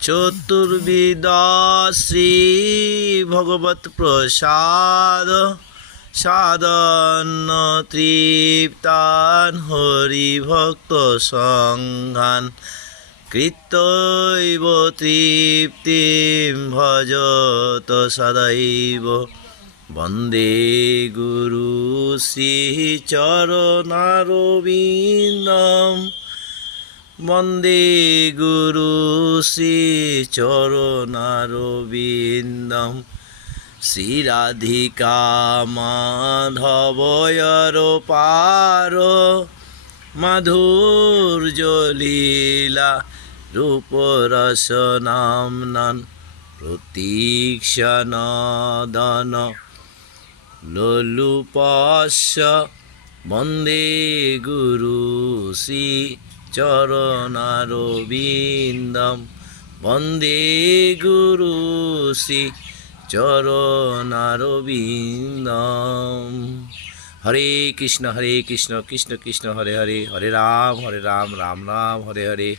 চতুর্বিদ শ্রী ভগবত প্রসাদ সাধন তৃপ্তান হরিভক্ত সংঘান কৃত্যৈব তৃপ্তিম ভজত সদৈব বন্দে গুরু শ্রীচরণারবিন্দম বন্দে গুরু শ্রীচরণারবিন্দম শ্রীরাধিকা মাধবয়র পার মাধুর্য লীলা রূপরসনাম্নান প্রতীক্ষণদন লোলুপস্য বন্দে গুরু শ্রীচরণারবিন্দম বন্দে গুরু শ্রীচরণারবিন্দম। হরে কৃষ্ণ কৃষ্ণ কৃষ্ণ হরে হরে, হরে রাম রাম রাম হরে হরে।